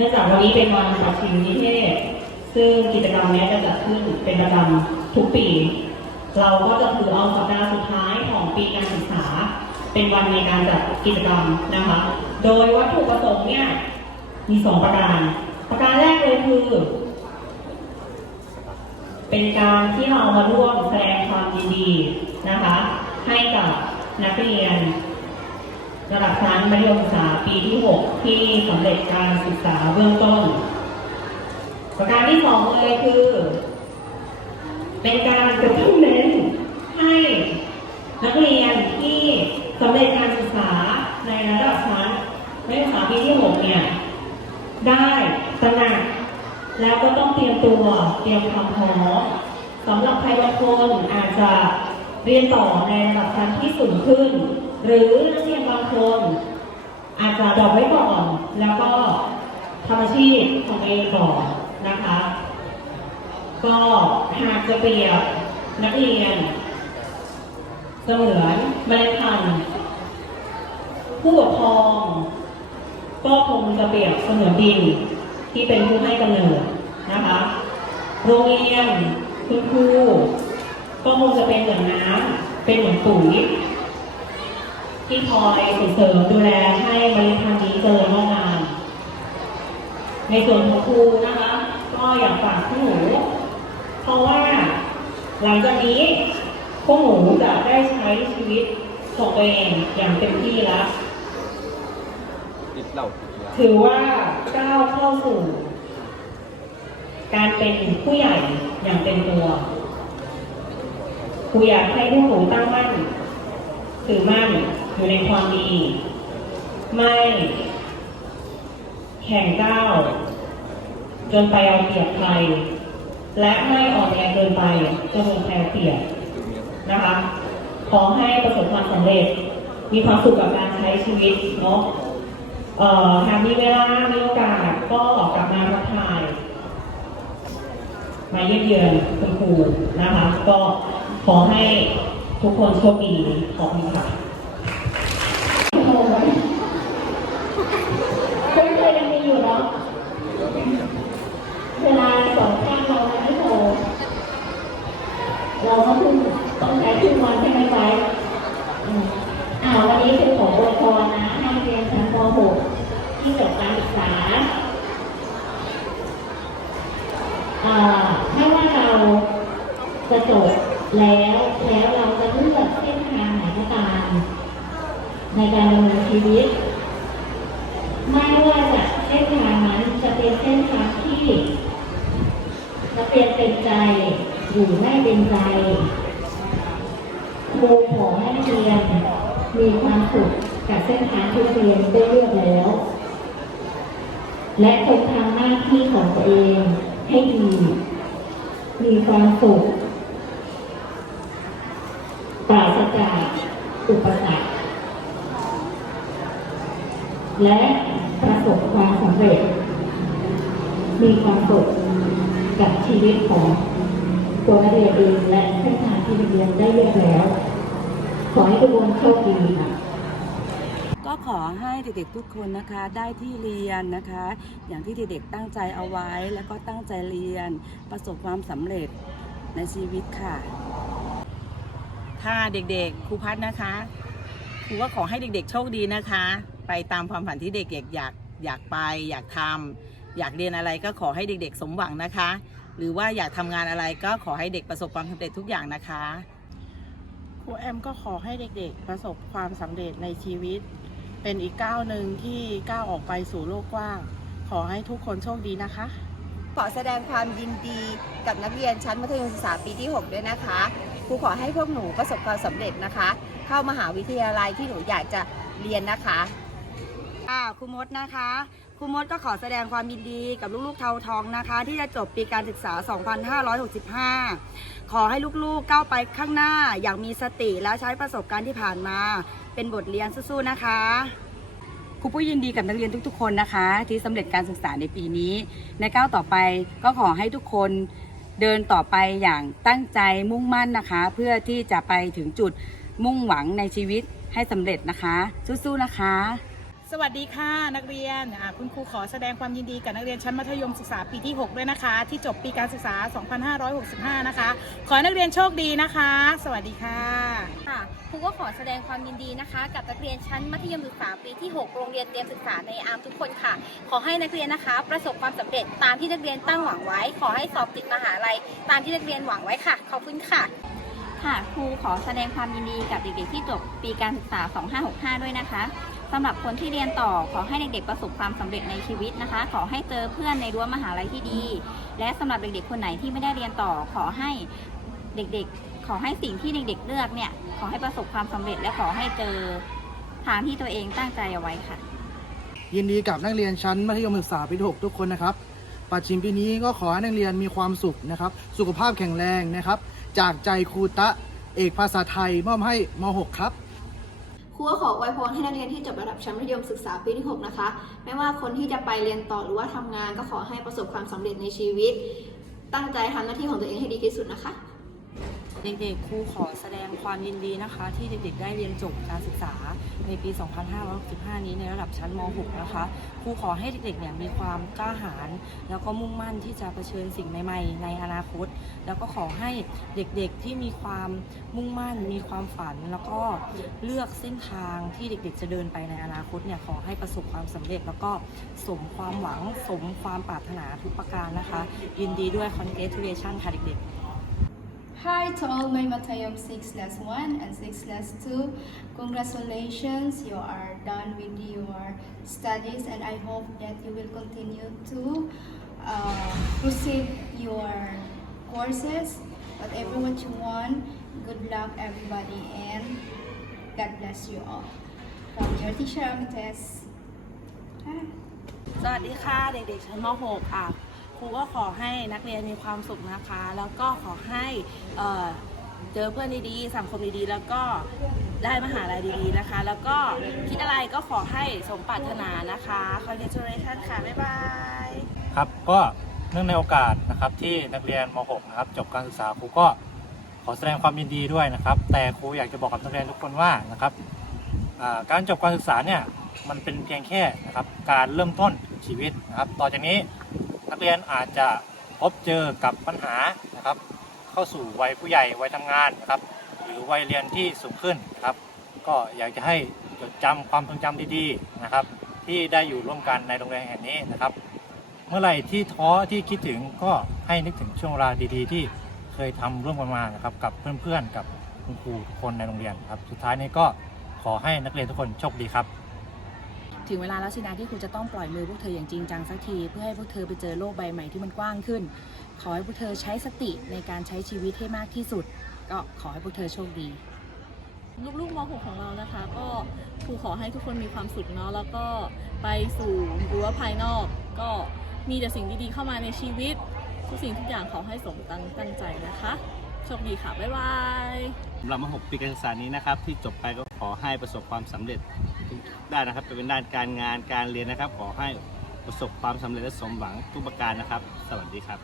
นื่องจากวันนี้เป็นวันประชิมนิเทศ ซึ่งกิจกรรมนี้จะจัดขึ้นเป็นประจำทุกปี เราก็จะถือเอาสัปดาห์สุดท้ายของปีการศึกษา เป็นวันในการจัดกิจกรรมนะคะ โดยวัตถุประสงค์เนี่ยมีสองประการ ประการแรกเลยคือเป็นการที่เรามาร่วมแสดงความยินดีนะคะ ให้กับนักเรียน ระดับชั้นมัธยมศึกษาปีที่ 6 ที่สำเร็จการศึกษาเบื้องต้น ประการที่สองเลยคือ เป็นการกระตุ้นเน้นให้นักเรียนที่สำเร็จการศึกษาในระดับชั้นนักศึกษาปีที่ 6 เนี่ย ได้ตระหนักแล้วก็ต้องเตรียมตัวเตรียมความพร้อมสำหรับใครบางคนอาจจะเรียนต่อในระดับชั้นที่สูงขึ้น หรือนัก คน อาจจะดรอปไว้ก่อน แล้วก็ทำอาชีพของเองก่อนนะคะ ก็หากจะเปรียบนักเรียนเสมือนเมล็ดพันธุ์ผู้ปกครองก็คงจะเปรียบเสมือนดินที่เป็นผู้ให้กำเนิดนะคะ โรงเรียนคุณครูก็คงจะเป็นเหมือนน้ำเป็นเหมือนปุ๋ย ที่คอยส่งเสริมดูแลให้เมล็ดพันธุ์นี้เจริญงอกงามในส่วนของครูนะคะ ก็อยากฝากพวกหนูเพราะว่าหลังจากนี้พวกหนูจะได้ใช้ชีวิตของตัวเองอย่างเต็มที่แล้วติดเหล่าติดยาถือว่าก้าวเข้าสู่ การเป็นผู้ใหญ่อย่างเต็มตัวครูอยากให้พวกหนูตั้งมั่นถือมั่น อยู่ในความดี ไม่ แข่งก้าวจนไปเอาเปรียบใคร และไม่อ่อนแอเกินไปจนโดนใครเอาเปรียบนะคะ ขอให้ประสบความสำเร็จ มีความสุขกับการใช้ชีวิตเนาะหากมีเวลา มีโอกาส ก็กลับมาทักทาย มาเยี่ยมเยือนคุณครูนะคะ ก็ขอให้ทุกคนโชคดี ขอบคุณค่ะคุ้นเคยกันดีอยู่เนาะ เวลาสองข้างเราไม่โทรเราก็เพิ่งต้องใช้ครึ่งวันใช่ไหมไว้อืมอ่าวันนี้คือขออวยพรนะให้เรียนชั้นป .6 ที่จบการศึกษาอ่าว่าเราจะจบแล้วแล้วเราจะเลือกเส้นทางไหนก็ตามในการดำเนินชีวิต ไม่ว่าจะเส้นทางนั้นจะเป็นเส้นทางที่ เป็นเป็นใจหรือไม่เป็นใจครูขอให้เรียน มีความสุขกับเส้นทางที่เรียนได้เลือกแล้ว และจงทำหน้าที่ของตัวเองให้ดี มีความสุขปราศจากอุปสรรคและประสบความสำเร็จ มีความสุข กับชีวิตของตัวนักเรียนเองและเส้นทางที่เรียนได้เลือกแล้ว ขอให้ทุกคนโชคดีค่ะก็ขอให้เด็กๆทุกคนนะคะได้ที่เรียนนะคะ อย่างที่เด็กๆตั้งใจเอาไว้ แล้วก็ตั้งใจเรียน ประสบความสำเร็จในชีวิตค่ะ ค่ะเด็กๆครูพัฒนะคะครูก็ขอให้เด็กๆ โชคดีนะคะ ไปตามความฝันที่เด็กๆอยากอยากไปอยากทำ อยากเรียนอะไรก็ขอให้เด็กๆ สมหวังนะคะ หรือว่าอยากทำงานอะไรก็ขอให้เด็กประสบความสำเร็จทุกอย่างนะคะครูแอมก็ขอให้เด็กๆ ประสบความสำเร็จในชีวิต เป็นอีกก้าวหนึ่งที่ก้าวออกไปสู่โลกกว้าง ขอให้ทุกคนโชคดีนะคะ ขอแสดงความยินดีกับนักเรียนชั้นมัธยมศึกษาปีที่ 6 ด้วยนะคะครูขอให้พวกหนูประสบความสำเร็จนะคะ เข้ามหาวิทยาลัยที่หนูอยากจะเรียนนะคะ ค่ะครูมดนะคะ ครูมดก็ขอแสดงความยินดีกับลูกๆเทาทองนะคะ ที่จะจบปีการศึกษา 2565 ขอให้ลูกๆก้าวไปข้างหน้าอย่างมีสติและใช้ประสบการณ์ที่ผ่านมา เป็นบทเรียนสู้ๆนะคะครูผู้ยินดีกับนักเรียนทุกๆ คนนะคะ ที่สำเร็จการศึกษาในปีนี้ ในก้าวต่อไปก็ขอให้ทุกคนเดินต่อไปอย่างตั้งใจมุ่งมั่นนะคะ เพื่อที่จะไปถึงจุดมุ่งหวังในชีวิตให้สำเร็จนะคะสู้ๆนะคะ สวัสดีค่ะนักเรียนอ่าคุณครูขอแสดงความยินดีกับนักเรียนชั้นมัธยมศึกษาปีที่ 6 ด้วยนะคะ ที่จบปีการศึกษา 2565 นะคะ ขอให้นักเรียนโชคดีนะคะ สวัสดีค่ะค่ะครูก็ขอแสดงความยินดีนะคะ กับนักเรียนชั้นมัธยมศึกษาปีที่ 6 โรงเรียนเตรียมศึกษาในอาร์มทุกคนค่ะ ขอให้นักเรียนนะคะ ประสบความสำเร็จตามที่นักเรียนตั้งหวังไว้ ขอให้สอบติดมหาลัยตามที่นักเรียนหวังไว้ค่ะขอบคุณค่ะค่ะครูขอแสดงความยินดีกับเด็กๆที่จบปีการศึกษา 2565 ด้วยนะคะ สำหรับคนที่เรียนต่อขอให้เด็กๆประสบความสำเร็จในชีวิตนะคะ ขอให้เจอเพื่อนในรั้วมหาลัยที่ดี และสำหรับเด็กๆคนไหนที่ไม่ได้เรียนต่อ ขอให้เด็กๆ ขอให้สิ่งที่เด็กๆเลือกเนี่ยขอให้ประสบความสำเร็จและขอให้เจอทางที่ตัวเองตั้งใจเอาไว้ค่ะ ยินดีกับนักเรียนชั้นมัธยมศึกษาปีที่6ทุกคนนะครับปัจฉิมปีนี้ก็ขอให้นักเรียนมีความสุขนะครับ สุขภาพแข็งแรงนะครับ จากใจครูตะเอกภาษาไทยมอบให้ม .6 ครับ รูก็ขออวยพรให้นักเรียนที่จบระดับชั้นมัธยมศึกษาปีที่ 6 นะคะ ไม่ว่าคนที่จะไปเรียนต่อหรือว่าทำงานก็ขอให้ประสบความสำเร็จในชีวิต ตั้งใจทำหน้าที่ของตัวเองให้ดีที่สุดนะคะ เด็กๆ ครูขอแสดงความยินดีนะคะ ที่เด็กๆ ได้เรียนจบการศึกษาในปี 2565 นี้ในระดับชั้นม .6 นะคะ ครูขอให้เด็กๆ เนี่ยมีความกล้าหาญแล้วก็มุ่งมั่นที่จะเผชิญสิ่งใหม่ ๆ ในอนาคต แล้วก็ขอให้เด็กๆ ที่มีความมุ่งมั่น มีความฝัน แล้วก็เลือกเส้นทางที่เด็กๆ จะเดินไปในอนาคตเนี่ยขอให้ประสบความสำเร็จ แล้วก็สมความหวังสมความปรารถนาทุกประการนะคะ ยินดีด้วย congratulation ค่ะเด็กๆ Hi to all my Matayom 6 less 1 and 6 less 2. Congratulations, you are done with your studies and I hope that you will continue to uh, proceed your courses. Whatever what you want, good luck everybody and God bless you all. From your teacher Amites. Hi. สวัสดีค่ะเด็กๆชั้นม .6 อ่ะ ครูก็ขอให้นักเรียนมีความสุขนะคะ แล้วก็ขอให้เอ่อเจอเพื่อนดีๆ สังคมดีๆ แล้วก็ได้มหาลัยดีๆนะคะ แล้วก็คิดอะไรก็ขอให้สมปรารถนานะคะ congratulation ค่ะ บ๊ายบาย ครับ ก็เนื่องในโอกาสนะครับที่นักเรียนม .6 นะครับจบการศึกษาครูก็ขอแสดงความยินดีด้วยนะครับ แต่ครูอยากจะบอกกับนักเรียนทุกคนว่านะครับการจบการศึกษาเนี่ยมันเป็นเพียงแค่นะครับการเริ่มต้นชีวิตนะครับ ต่อจากนี้ นักเรียนอาจจะพบเจอกับปัญหานะครับ เข้าสู่วัยผู้ใหญ่วัยทำงานนะครับ หรือวัยเรียนที่สูงขึ้นนะครับ ก็อยากจะให้จดจำความทรงจำดีๆนะครับ ที่ได้อยู่ร่วมกันในโรงเรียนแห่งนี้นะครับ เมื่อไหร่ที่ท้อที่คิดถึงก็ให้นึกถึงช่วงเวลาดีๆ ที่เคยทำร่วมกันมานะครับ กับเพื่อนๆกับคุณครูทุกคนในโรงเรียนครับ สุดท้ายนี้ก็ขอให้นักเรียนทุกคนโชคดีครับ ถึงเวลาแล้วสินะที่ครูจะต้องปล่อยมือพวกเธออย่างจริงจังสักที เพื่อให้พวกเธอไปเจอโลกใบใหม่ที่มันกว้างขึ้น ขอให้พวกเธอใช้สติในการใช้ชีวิตให้มากที่สุด ก็ขอให้พวกเธอโชคดี ลูกๆม .6 ของเรานะคะ ก็ครูขอให้ทุกคนมีความสุขเนาะแล้วก็ไปสู่รั้วภายนอก ก็มีแต่สิ่งดีๆเข้ามาในชีวิต ทุกสิ่งทุกอย่างขอให้สมตั้งตั้งใจนะคะ โชคดีค่ะ บ๊ายบายสำหรับม .6 ปีการศึกษานี้นะครับ ที่จบไปก็ขอให้ประสบความสำเร็จทุกด้านนะครับจะเป็นด้านการงานการเรียนนะครับ ขอให้ประสบความสำเร็จและสมหวังทุกประการนะครับ สวัสดีครับ